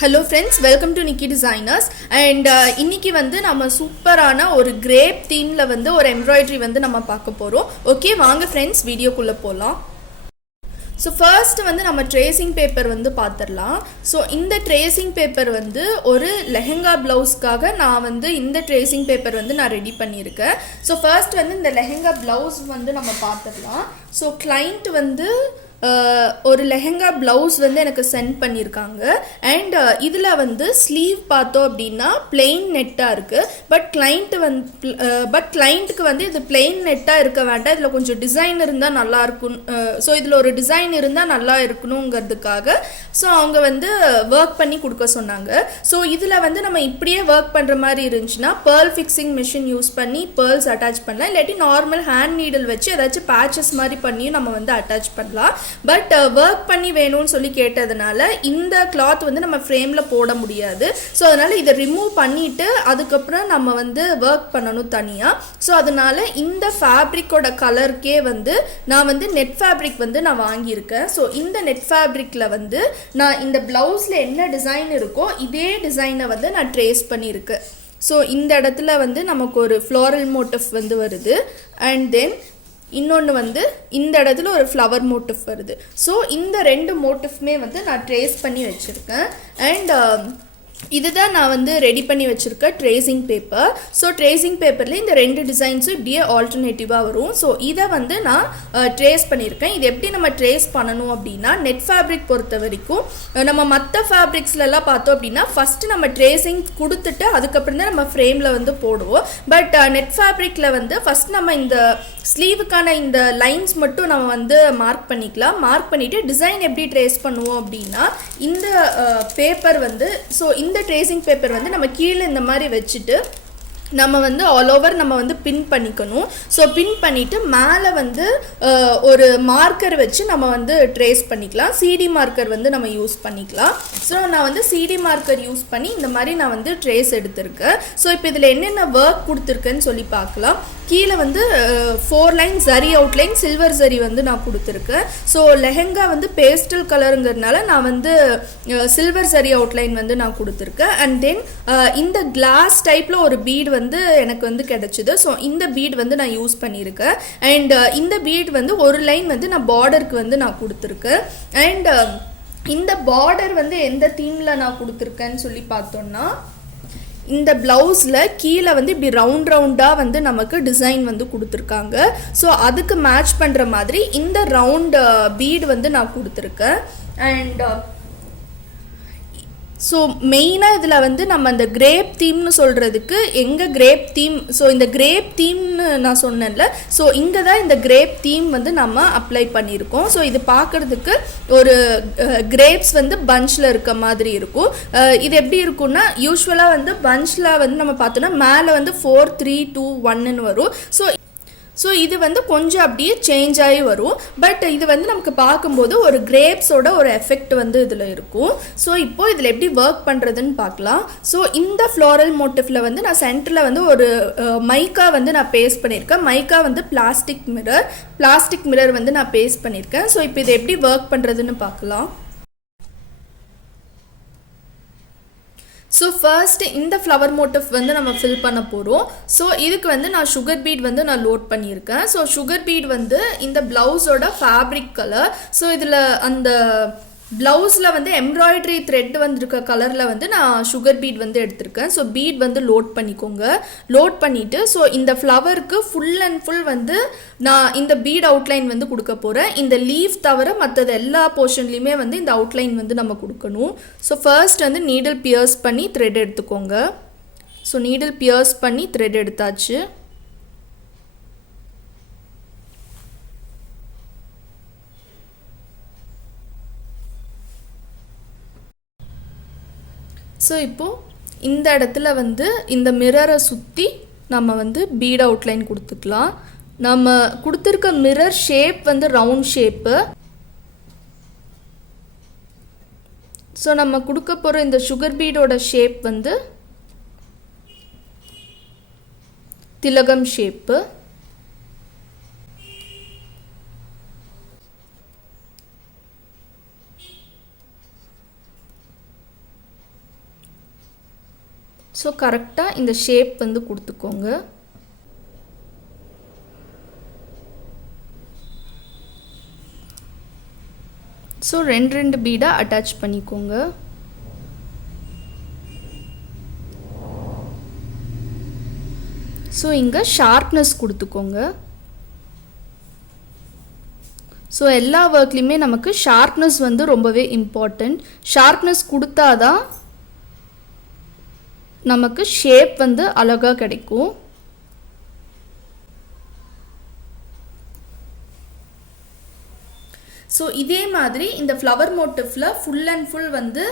Hello friends, welcome to Niki Designers and இன்னைக்கு வந்து நம்ம சூப்பரான ஒரு grape themeல வந்து ஒரு embroidery வந்து நம்ம பார்க்க போறோம். ஓகே வாங்க friends வீடியோக்குள்ள போலாம். ஸோ ஃபர்ஸ்ட் வந்து நம்ம ட்ரேசிங் பேப்பர் வந்து பார்த்துடலாம். ஸோ இந்த ட்ரேசிங் பேப்பர் வந்து ஒரு லெஹெங்கா ப்ளவுஸ்க்காக நான் வந்து இந்த ட்ரேசிங் பேப்பர் வந்து நான் ரெடி பண்ணியிருக்கேன். ஸோ ஃபர்ஸ்ட் வந்து இந்த லெஹெங்கா ப்ளவுஸ் வந்து நம்ம பார்த்துடலாம். ஸோ கிளைண்ட் வந்து ஒரு லெஹெங்கா ப்ளவுஸ் வந்து எனக்கு சென்ட் பண்ணியிருக்காங்க. அண்ட் இதில் வந்து ஸ்லீவ் பார்த்தோம் அப்படின்னா பிளெயின் நெட்டாக இருக்குது. பட் கிளைண்ட்டுக்கு வந்து இது பிளெயின் நெட்டாக இருக்க வேண்டாம், இதில் கொஞ்சம் டிசைன் இருந்தால் நல்லா இருக்கும். ஸோ இதில் ஒரு டிசைன் இருந்தால் நல்லா இருக்கணுங்கிறதுக்காக ஸோ அவங்க வந்து ஒர்க் பண்ணி கொடுக்க சொன்னாங்க. ஸோ இதில் வந்து நம்ம இப்படியே ஒர்க் பண்ணுற மாதிரி இருந்துச்சுன்னா பேர்ல் ஃபிக்ஸிங் மிஷின் யூஸ் பண்ணி பேர்ல்ஸ் அட்டாச் பண்ணலாம், இல்லாட்டி நார்மல் ஹேண்ட் நீடில் வச்சு ஏதாச்சும் பேச்சஸ் மாதிரி பண்ணியும் நம்ம வந்து அட்டாச் பண்ணலாம். பட் ஒர்க் பண்ணி வேணும்னு சொல்லி கேட்டதுனால இந்த கிளாத் வந்து நம்ம ஃப்ரேமில் போட முடியாது. ஸோ அதனால் இதை ரிமூவ் பண்ணிவிட்டு அதுக்கப்புறம் நம்ம வந்து ஒர்க் பண்ணணும் தனியாக. ஸோ அதனால் இந்த ஃபேப்ரிக்கோட கலருக்கே வந்து நான் வந்து நெட் ஃபேப்ரிக் வந்து நான் வாங்கியிருக்கேன். ஸோ இந்த நெட் ஃபேப்ரிக்கில் வந்து நான் இந்த ப்ளவுஸில் என்ன டிசைன் இருக்கோ இதே டிசைனை வந்து நான் ட்ரேஸ் பண்ணியிருக்கேன். ஸோ இந்த இடத்துல வந்து நமக்கு ஒரு ஃப்ளோரல் மோட்டிவ் வந்து வருது. அண்ட் தென் இன்னொன்று வந்து இந்த இடத்துல ஒரு ஃப்ளவர் மோட்டிவ் வருது. ஸோ இந்த ரெண்டு மோட்டிவ்மே வந்து நான் ட்ரேஸ் பண்ணி வச்சுருக்கேன். அண்ட் இதுதான் நான் வந்து ரெடி பண்ணி வச்சுருக்கேன் ட்ரேசிங் பேப்பர். ஸோ ட்ரேசிங் பேப்பரில் இந்த ரெண்டு டிசைன்ஸும் இப்படியே ஆல்டர்னேட்டிவாக வரும். ஸோ இதை வந்து நான் ட்ரேஸ் பண்ணியிருக்கேன். இது எப்படி நம்ம ட்ரேஸ் பண்ணணும் அப்படின்னா, நெட் ஃபேப்ரிக் பொறுத்த வரைக்கும் நம்ம மற்ற ஃபேப்ரிக்ஸ்லலாம் பார்த்தோம் அப்படின்னா ஃபஸ்ட்டு நம்ம ட்ரேசிங் கொடுத்துட்டு அதுக்கப்புறம் தான் நம்ம ஃப்ரேமில் வந்து போடுவோம். பட் நெட் ஃபேப்ரிக்கில் வந்து ஃபஸ்ட் நம்ம இந்த ஸ்லீவுக்கான இந்த லைன்ஸ் மட்டும் நம்ம வந்து மார்க் பண்ணிக்கலாம். மார்க் பண்ணிவிட்டு டிசைன் எப்படி ட்ரேஸ் பண்ணுவோம் அப்படின்னா, இந்த பேப்பர் வந்து ஸோ இந்த ட்ரேசிங் பேப்பர் வந்து நம்ம கீழே இந்த மாதிரி வச்சுட்டு நம்ம வந்து ஆல் ஓவர் நம்ம வந்து பின் பண்ணிக்கணும். ஸோ பின் பண்ணிவிட்டு மேலே வந்து ஒரு மார்க்கர் வச்சு நம்ம வந்து ட்ரேஸ் பண்ணிக்கலாம். சிடி மார்க்கர் வந்து நம்ம யூஸ் பண்ணிக்கலாம். ஸோ நான் வந்து சிடி மார்க்கர் யூஸ் பண்ணி இந்த மாதிரி நான் வந்து ட்ரேஸ் எடுத்திருக்கேன். ஸோ இப்போ இதில் என்னென்ன ஒர்க் கொடுத்துருக்கேன்னு சொல்லி பார்க்கலாம். கீழே வந்து 4 line zari outline silver zari வந்து நான் கொடுத்துருக்கேன். ஸோ லெஹெங்கா வந்து பேஸ்டல் கலருங்கிறதுனால நான் வந்து சில்வர் ஜரி அவுட்லைன் வந்து நான் கொடுத்துருக்கேன். அண்ட் தென் இந்த கிளாஸ் டைப்பில் ஒரு பீட் வந்து எனக்கு வந்து கிடச்சிது. ஸோ இந்த பீட் வந்து நான் யூஸ் பண்ணியிருக்கேன். அண்ட் இந்த பீட் வந்து ஒரு லைன் வந்து நான் பார்டருக்கு வந்து நான் கொடுத்துருக்கேன். அண்ட் இந்த பார்டர் வந்து எந்த தீமில் நான் கொடுத்துருக்கேன்னு சொல்லி பார்த்தோன்னா, இந்த ப்ளவுஸில் கீழே வந்து இப்படி ரவுண்டாக வந்து நமக்கு டிசைன் வந்து கொடுத்துருக்காங்க. ஸோ அதுக்கு மேட்ச் பண்ணுற மாதிரி இந்த ரவுண்ட் பீட் வந்து நான் கொடுத்துருக்கேன். அண்ட் ஸோ மெயினாக இதில் வந்து நம்ம அந்த கிரேப் தீம்னு சொல்கிறதுக்கு எங்கள் கிரேப் தீம், ஸோ இந்த கிரேப் தீம்னு நான் சொன்னேன்ல, ஸோ இங்கே தான் இந்த கிரேப் தீம் வந்து நம்ம அப்ளை பண்ணியிருக்கோம். ஸோ இது பார்க்குறதுக்கு ஒரு கிரேப்ஸ் வந்து பஞ்சில் இருக்க மாதிரி இருக்கும். இது எப்படி இருக்குன்னா, யூஸ்வலாக வந்து பஞ்சில் வந்து நம்ம பார்த்தோன்னா மேலே வந்து 4 3 2 1ன்னு வரும். ஸோ இது வந்து கொஞ்சம் அப்படியே சேஞ்ச் ஆகி வரும். பட் இது வந்து நமக்கு பார்க்கும்போது ஒரு கிரேப்ஸோட ஒரு எஃபெக்ட் வந்து இதில் இருக்கும். ஸோ இப்போது இதில் எப்படி ஒர்க் பண்ணுறதுன்னு பார்க்கலாம். ஸோ இந்த ஃப்ளோரல் மோட்டிஃபில் வந்து நான் சென்டரில் வந்து ஒரு மைக்கா வந்து நான் பேஸ்ட் பண்ணியிருக்கேன். மைக்கா வந்து பிளாஸ்டிக் மிரர் வந்து நான் பேஸ்ட் பண்ணியிருக்கேன். ஸோ இப்போ இதை எப்படி ஒர்க் பண்ணுறதுன்னு பார்க்கலாம். ஸோ ஃபர்ஸ்ட் இந்த ஃப்ளவர் மோட்டிவ் வந்து நம்ம ஃபில் பண்ண போகிறோம். ஸோ இதுக்கு வந்து நான் சுகர் பீட் வந்து நான் லோட் பண்ணியிருக்கேன். ஸோ சுகர் பீட் வந்து இந்த ப்ளவுஸோட ஃபேப்ரிக் கலர். ஸோ இதில் அந்த ப்ளவுஸில் வந்து எம்ப்ராய்டரி த்ரெட் வந்துருக்க கலரில் வந்து நான் சுகர் பீட் வந்து எடுத்திருக்கேன். ஸோ பீட் வந்து லோட் பண்ணிக்கோங்க. லோட் பண்ணிவிட்டு ஸோ இந்த ஃப்ளவருக்கு ஃபுல் அண்ட் ஃபுல் வந்து நான் இந்த பீட் அவுட்லைன் வந்து கொடுக்க போகிறேன். இந்த லீஃப் தவிர மற்றது எல்லா போர்ஷன்லேயுமே வந்து இந்த அவுட்லைன் வந்து நம்ம கொடுக்கணும். ஸோ ஃபர்ஸ்ட் வந்து நீடில் பியர்ஸ் பண்ணி த்ரெட் எடுத்துக்கோங்க. ஸோ நீடில் பியர்ஸ் பண்ணி த்ரெட் எடுத்தாச்சு. ஸோ இப்போது இந்த இடத்துல வந்து இந்த மிரரை சுற்றி நம்ம வந்து பீட் அவுட்லைன் கொடுத்துக்கலாம். நம்ம கொடுத்துருக்க மிரர் ஷேப் வந்து ரவுண்ட் ஷேப்பு. ஸோ நம்ம கொடுக்க போகிற இந்த சுகர் பீடோட ஷேப் வந்து திலகம் ஷேப்பு. ஸோ கரெக்டாக இந்த ஷேப் வந்து கொடுத்துக்கோங்க. ஸோ 2 பீடாக அட்டாச் பண்ணிக்கோங்க. ஸோ இங்கே ஷார்ப்னஸ் கொடுத்துக்கோங்க. ஸோ எல்லா ஒர்க்லேயுமே நமக்கு ஷார்ப்னஸ் வந்து ரொம்பவே இம்பார்ட்டண்ட். ஷார்ப்னஸ் கொடுத்தாதான் நமக்கு ஷேப் வந்து அழகாக கிடைக்கும். ஸோ இதே மாதிரி இந்த ஃப்ளவர் மோட்டிஃபில் ஃபுல் அண்ட் ஃபுல் வந்து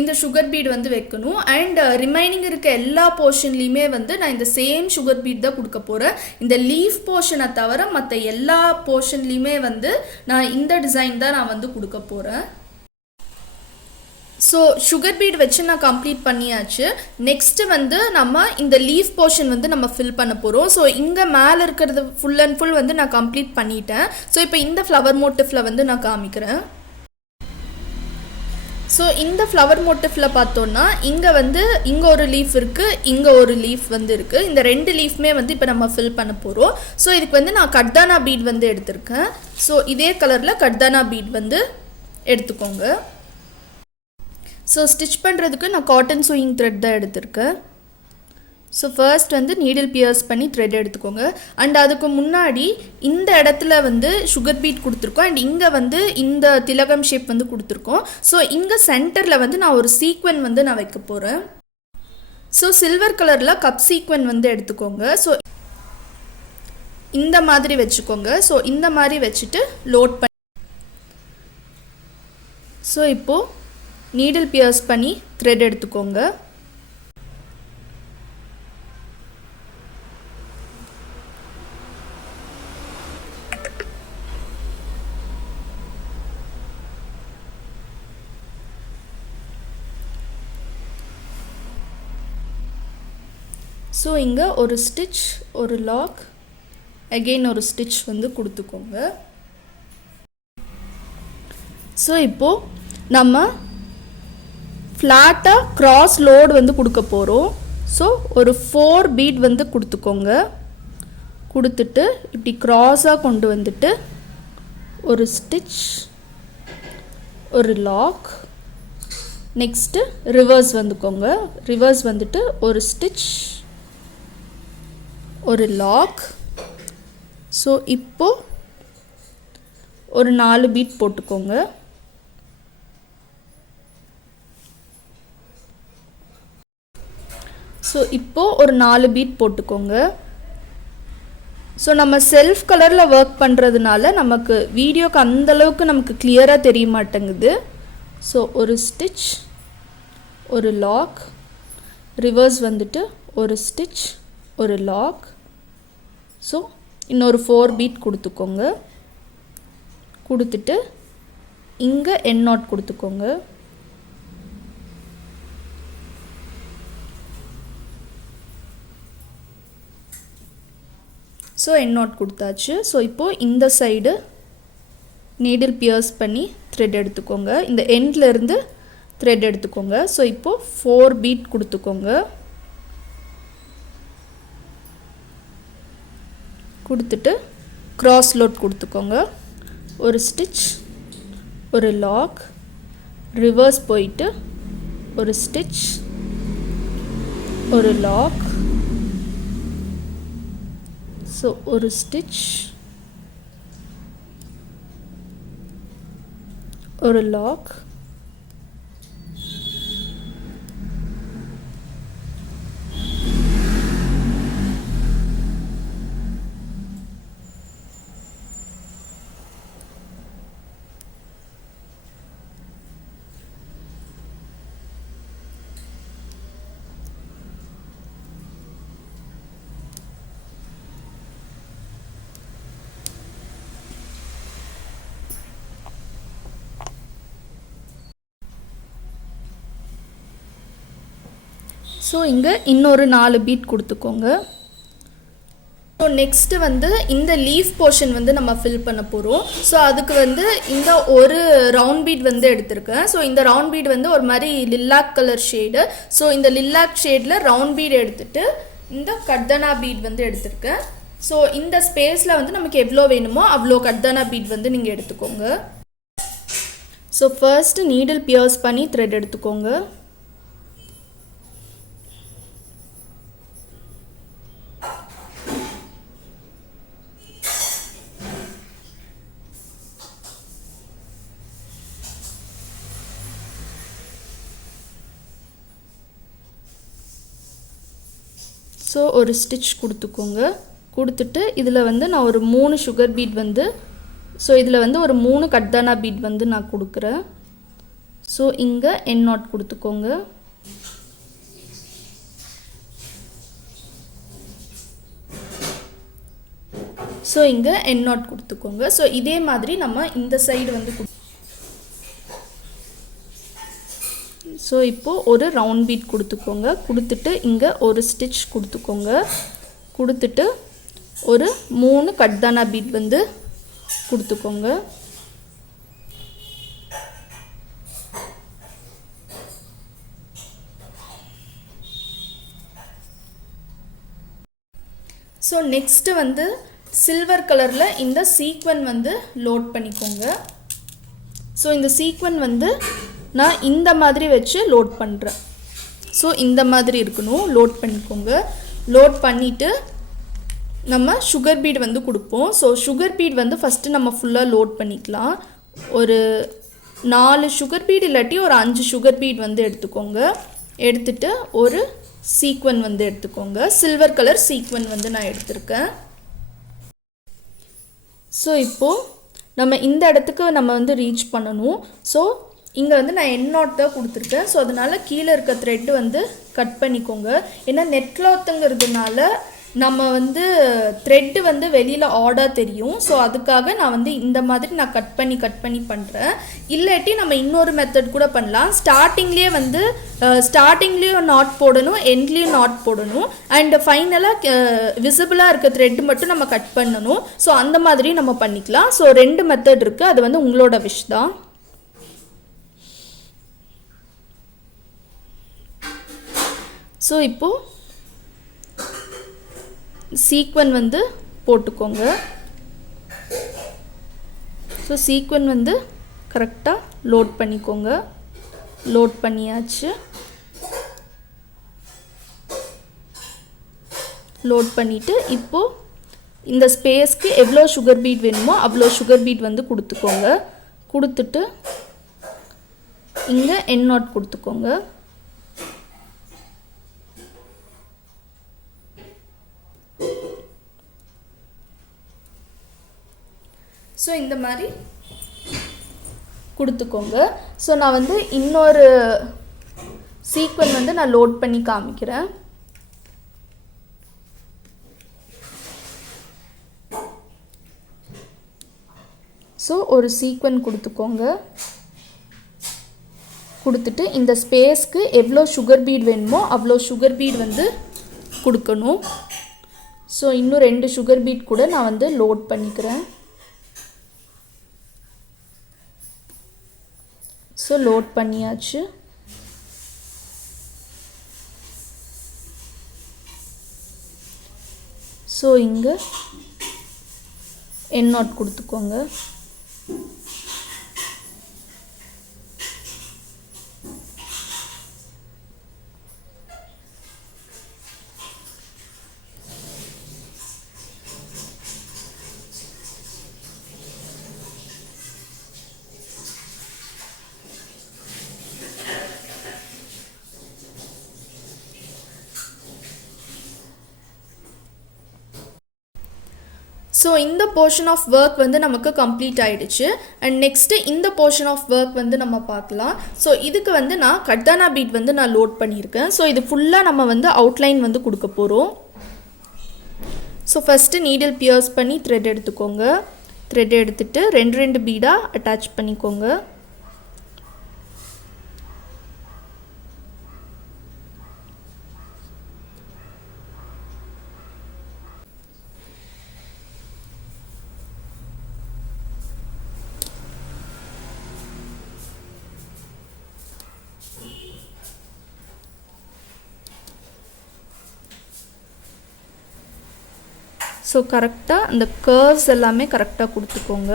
இந்த சுகர் பீட் வந்து வைக்கணும். அண்ட் ரிமைனிங் இருக்க எல்லா போர்ஷன்லேயுமே வந்து நான் இந்த சேம் சுகர் பீட் தான் கொடுக்க போகிறேன். இந்த லீஃப் போர்ஷனை தவிர மற்ற எல்லா போர்ஷன்லேயுமே வந்து நான் இந்த டிசைன் தான் நான் வந்து கொடுக்க போகிறேன். ஸோ சுகர் பீட் வச்சு நான் கம்ப்ளீட் பண்ணியாச்சு. நெக்ஸ்ட்டு வந்து நம்ம இந்த லீஃப் போர்ஷன் வந்து நம்ம ஃபில் பண்ண போகிறோம். ஸோ இங்கே மேலே இருக்கிறது ஃபுல் அண்ட் ஃபுல் வந்து நான் கம்ப்ளீட் பண்ணிட்டேன். ஸோ இப்போ இந்த ஃப்ளவர் மோட்டிஃபில் வந்து நான் காமிக்கிறேன். ஸோ இந்த ஃப்ளவர் மோட்டிஃபில் பார்த்தோன்னா இங்கே வந்து இங்கே ஒரு லீஃப் இருக்குது, இங்கே ஒரு லீஃப் வந்து இருக்குது. இந்த 2 லீஃப்மே வந்து இப்போ நம்ம ஃபில் பண்ண போகிறோம். ஸோ இதுக்கு வந்து நான் கர்தானா பீட் வந்து எடுத்திருக்கேன். ஸோ இதே கலரில் கர்தானா பீட் வந்து எடுத்துக்கோங்க. ஸோ ஸ்டிச் பண்ணுறதுக்கு நான் காட்டன் சூயிங் த்ரெட் தான் எடுத்திருக்கேன். ஸோ ஃபர்ஸ்ட் வந்து நீடில் பியர்ஸ் பண்ணி த்ரெட் எடுத்துக்கோங்க. அண்ட் அதுக்கு முன்னாடி இந்த இடத்துல வந்து சுகர் பீட் கொடுத்துருக்கோம். அண்ட் இங்கே வந்து இந்த திலகம் ஷேப் வந்து கொடுத்துருக்கோம். ஸோ இங்கே சென்டரில் வந்து நான் ஒரு சீக்வன் வந்து நான் வைக்க போகிறேன். ஸோ சில்வர் கலரில் கப் சீக்வன் வந்து எடுத்துக்கோங்க. ஸோ இந்த மாதிரி வச்சுக்கோங்க. ஸோ இந்த மாதிரி வச்சுட்டு லோட் பண்ணி ஸோ இப்போது நீடில் பியர்ஸ் பண்ணி த்ரெட் எடுத்துக்கோங்க. ஸோ இங்கே ஒரு ஸ்டிச், ஒரு லாக், அகெயின் ஒரு ஸ்டிச் வந்து கொடுத்துக்கோங்க. ஸோ இப்போது நம்ம ஃப்ளாட்டாக க்ராஸ் லோடு வந்து கொடுக்க போகிறோம். ஸோ ஒரு 4 பீட் வந்து கொடுத்துக்கோங்க. கொடுத்துட்டு இப்படி க்ராஸாக கொண்டு வந்துட்டு ஒரு ஸ்டிச், ஒரு லாக், நெக்ஸ்ட்டு ரிவர்ஸ் வந்துக்கோங்க. ரிவர்ஸ் வந்துட்டு ஒரு ஸ்டிச், ஒரு லாக். ஸோ இப்போது ஒரு 4 பீட் போட்டுக்கோங்க. ஸோ இப்போது ஒரு 4 பீட் போட்டுக்கோங்க. ஸோ நம்ம செல்ஃப் கலரில் ஒர்க் பண்ணுறதுனால நமக்கு வீடியோக்கு அந்தளவுக்கு நமக்கு கிளியராக தெரிய மாட்டேங்குது. ஸோ ஒரு ஸ்டிச், ஒரு லாக், ரிவர்ஸ் வந்துட்டு ஒரு ஸ்டிச், ஒரு லாக். ஸோ இன்னொரு 4 பீட் கொடுத்துக்கோங்க. கொடுத்துட்டு இங்கே எண்ட் நாட் கொடுத்துக்கோங்க. ஸோ எண்ட் நாட் கொடுத்தாச்சு. ஸோ இப்போது இந்த சைடு நீடில் பியர்ஸ் பண்ணி த்ரெட் எடுத்துக்கோங்க. இந்த எண்ட்லேருந்து த்ரெட் எடுத்துக்கோங்க. ஸோ இப்போது 4 பீட் கொடுத்துக்கோங்க. கொடுத்துட்டு க்ராஸ் லோட் கொடுத்துக்கோங்க. ஒரு ஸ்டிச், ஒரு லாக், ரிவர்ஸ் போயிட்டு ஒரு ஸ்டிச், ஒரு லாக். ஸோ ஒரு ஸ்டிச், ஒரு லாக், ஸோ இங்கே இன்னொரு 4 பீட் கொடுத்துக்கோங்க. ஸோ நெக்ஸ்ட்டு வந்து இந்த லீஃப் போர்ஷன் வந்து நம்ம ஃபில் பண்ண போகிறோம். ஸோ அதுக்கு வந்து இந்த ஒரு ரவுண்ட் பீட் வந்து எடுத்திருக்கேன். ஸோ இந்த ரவுண்ட் பீட் வந்து ஒரு மாதிரி லில்லாக் கலர் ஷேடு. ஸோ இந்த லில்லாக் ஷேடில் ரவுண்ட் பீட் எடுத்துகிட்டு இந்த கர்தானா பீட் வந்து எடுத்திருக்கேன். ஸோ இந்த ஸ்பேஸில் வந்து நமக்கு எவ்வளோ வேணுமோ அவ்வளோ கர்தானா பீட் வந்து நீங்கள் எடுத்துக்கோங்க. ஸோ ஃபர்ஸ்ட்டு நீடில் பியர்ஸ் பண்ணி த்ரெட் எடுத்துக்கோங்க. ஸோ ஒரு ஸ்டிச் கொடுத்துக்கோங்க. கொடுத்துட்டு இதில் வந்து நான் ஒரு 3 சுகர் பீட் வந்து ஸோ இதில் வந்து ஒரு 3 கர்தானா பீட் வந்து நான் கொடுக்குறேன். ஸோ இங்கே என் நாட் கொடுத்துக்கோங்க. ஸோ இங்கே என் நாட் கொடுத்துக்கோங்க. ஸோ இதே மாதிரி நம்ம இந்த சைடு வந்து ஸோ இப்போது ஒரு ரவுண்ட் பீட் கொடுத்துக்கோங்க. கொடுத்துட்டு இங்கே ஒரு ஸ்டிச் கொடுத்துக்கோங்க. கொடுத்துட்டு ஒரு 3 கர்தானா பீட் வந்து கொடுத்துக்கோங்க. ஸோ நெக்ஸ்ட்டு வந்து சில்வர் கலரில் இந்த சீக்வன் வந்து லோட் பண்ணிக்கோங்க. ஸோ இந்த சீக்வன் வந்து நான் இந்த மாதிரி வச்சு லோட் பண்ணுறேன். ஸோ இந்த மாதிரி இருக்கணும். லோட் பண்ணிக்கோங்க. லோட் பண்ணிவிட்டு நம்ம சுகர் பீட் வந்து கொடுப்போம். ஸோ சுகர் பீட் வந்து ஃபஸ்ட்டு நம்ம ஃபுல்லாக லோட் பண்ணிக்கலாம். ஒரு 4 சுகர் பீட் இல்லாட்டி ஒரு 5 சுகர் பீட் வந்து எடுத்துக்கோங்க. எடுத்துகிட்டு ஒரு சீக்வன் வந்து எடுத்துக்கோங்க. சில்வர் கலர் சீக்வன் வந்து நான் எடுத்திருக்கேன். ஸோ இப்போது நம்ம இந்த இடத்துக்கு நம்ம வந்து ரீச் பண்ணணும். ஸோ இங்கே வந்து நான் என் நாட் தான் கொடுத்துருக்கேன். ஸோ அதனால் கீழே இருக்க த்ரெட்டு வந்து கட் பண்ணிக்கோங்க. ஏன்னா நெட் கிளாத்துங்கிறதுனால நம்ம வந்து த்ரெட்டு வந்து வெளியில் ஆடாக தெரியும். ஸோ அதுக்காக நான் வந்து இந்த மாதிரி நான் கட் பண்ணி பண்ணுறேன். இல்லாட்டி நம்ம இன்னொரு மெத்தட் கூட பண்ணலாம். ஸ்டார்டிங்லேயும் நாட் போடணும், எண்ட்லேயும் நாட் போடணும். அண்ட் ஃபைனலாக விசிபிளாக இருக்க த்ரெட்டு மட்டும் நம்ம கட் பண்ணணும். ஸோ அந்த மாதிரி நம்ம பண்ணிக்கலாம். ஸோ 2 மெத்தட் இருக்குது. அது வந்து உங்களோட விஷ் தான். ஸோ இப்போது சீக்வன் வந்து போட்டுக்கோங்க. ஸோ சீக்வன் வந்து கரெக்டாக லோட் பண்ணிக்கோங்க. லோட் பண்ணியாச்சு. லோட் பண்ணிவிட்டு இப்போது இந்த ஸ்பேஸ்க்கு எவ்வளோ சுகர் பீட் வேணுமோ அவ்வளோ சுகர் பீட் வந்து கொடுத்துக்கோங்க. கொடுத்துட்டு இங்கே என் நாட் கொடுத்துக்கோங்க. ஸோ இந்த மாதிரி கொடுத்துக்கோங்க. ஸோ நான் வந்து இன்னொரு சீக்வன் வந்து நான் லோட் பண்ணி காமிக்கிறேன். ஸோ ஒரு சீக்வன் கொடுத்துக்கோங்க. கொடுத்துட்டு இந்த ஸ்பேஸ்க்கு எவ்வளோ சுகர் பீட் வேணுமோ அவ்வளோ சுகர் பீட் வந்து கொடுக்கணும். ஸோ இன்னும் 2 சுகர் பீட் கூட நான் வந்து லோட் பண்ணிக்கிறேன். ஸோ லோட் பண்ணியாச்சு. ஸோ இங்கே என் நாட் கொடுத்துக்கோங்க. ஸோ இந்த போர்ஷன் ஆஃப் ஒர்க் வந்து நமக்கு கம்ப்ளீட் ஆகிடுச்சு. அண்ட் நெக்ஸ்ட்டு இந்த போர்ஷன் ஆஃப் ஒர்க் வந்து நம்ம பார்க்கலாம். ஸோ இதுக்கு வந்து நான் கர்தானா பீட் வந்து நான் லோட் பண்ணியிருக்கேன். ஸோ இது ஃபுல்லாக நம்ம வந்து அவுட்லைன் வந்து கொடுக்க போகிறோம். ஸோ ஃபஸ்ட்டு நீடில் பியர்ஸ் பண்ணி த்ரெட் எடுத்துக்கோங்க. த்ரெட் எடுத்துகிட்டு 2 பீடாக அட்டாச் பண்ணிக்கோங்க. ஸோ கரெக்டாக அந்த கர்வ்ஸ் எல்லாமே கரெக்டாக கொடுத்துக்கோங்க.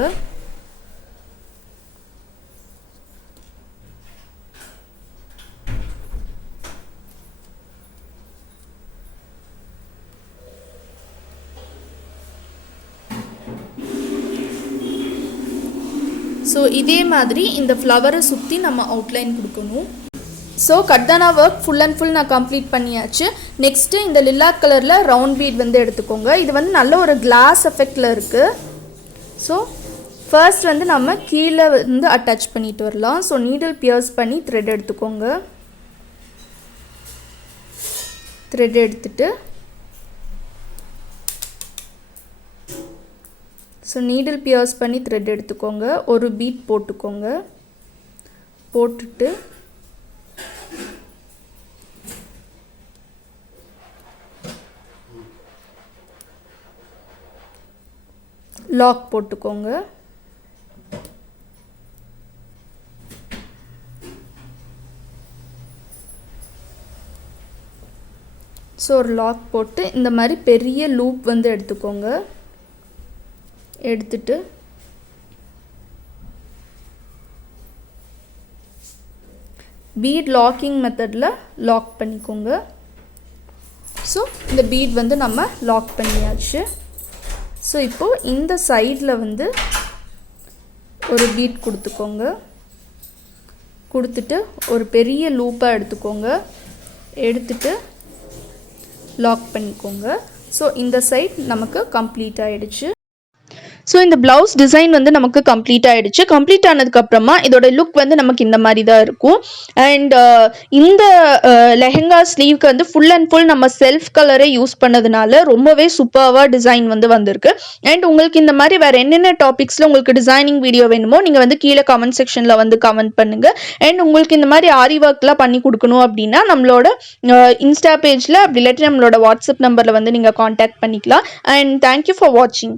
ஸோ இதே மாதிரி இந்த ஃப்ளவரை சுற்றி நம்ம அவுட்லைன் கொடுக்கணும். ஸோ கர்தானா ஒர்க் ஃபுல் அண்ட் ஃபுல் நான் கம்ப்ளீட் பண்ணியாச்சு. நெக்ஸ்ட்டு இந்த லில்லா கலரில் ரவுண்ட் பீட் வந்து எடுத்துக்கோங்க. இது வந்து நல்ல ஒரு கிளாஸ் எஃபெக்டில் இருக்குது. ஸோ ஃபர்ஸ்ட் வந்து நம்ம கீழே வந்து அட்டாச் பண்ணிட்டு வரலாம். ஸோ நீடில் பியர்ஸ் பண்ணி த்ரெட் எடுத்துக்கோங்க. த்ரெட் எடுத்துட்டு ஸோ நீடில் பியர்ஸ் பண்ணி த்ரெட் எடுத்துக்கோங்க. ஒரு பீட் போட்டுக்கோங்க. போட்டுட்டு லாக் போட்டுக்கோங்க. ஸோ ஒரு லாக் போட்டு இந்த மாதிரி பெரிய லூப் வந்து எடுத்துக்கோங்க. எடுத்துட்டு பீட் லாக்கிங் மெத்தடில் லாக் பண்ணிக்கோங்க. ஸோ இந்த பீட் வந்து நம்ம லாக் பண்ணியாச்சு. ஸோ இப்போது இந்த சைடில் வந்து ஒரு பீட் கொடுத்துக்கோங்க. கொடுத்துட்டு ஒரு பெரிய லூப்பாக எடுத்துக்கோங்க. எடுத்துட்டு லாக் பண்ணிக்கோங்க. ஸோ இந்த சைட் நமக்கு கம்ப்ளீட் ஆகிடுச்சு. ஸோ இந்த ப்ளவுஸ் டிசைன் வந்து நமக்கு கம்ப்ளீட் ஆகிடுச்சு. கம்ப்ளீட் ஆனதுக்கப்புறமா இதோட லுக் வந்து நமக்கு இந்த மாதிரி தான் இருக்கும். அண்ட் இந்த லெஹெங்கா ஸ்லீவ்க்கு வந்து ஃபுல் அண்ட் ஃபுல் நம்ம செல்ஃப் கலரை யூஸ் பண்ணதுனால ரொம்பவே சூப்பராக டிசைன் வந்து வந்திருக்கு. அண்ட் உங்களுக்கு இந்த மாதிரி வேறு என்னென்ன டாபிக்ஸில் உங்களுக்கு டிசைனிங் வீடியோ வேணுமோ நீங்கள் வந்து கீழே கமெண்ட் செக்ஷனில் வந்து கமெண்ட் பண்ணுங்கள். அண்ட் உங்களுக்கு இந்த மாதிரி ஆரி ஒர்க்லாம் பண்ணி கொடுக்கணும் அப்படின்னா நம்மளோட இன்ஸ்டா பேஜில் அப்படி இல்லாட்டி நம்மளோட வாட்ஸ்அப் நம்பரில் வந்து நீங்கள் காண்டாக்ட் பண்ணிக்கலாம். அண்ட் தேங்க்யூ ஃபார் வாட்சிங்.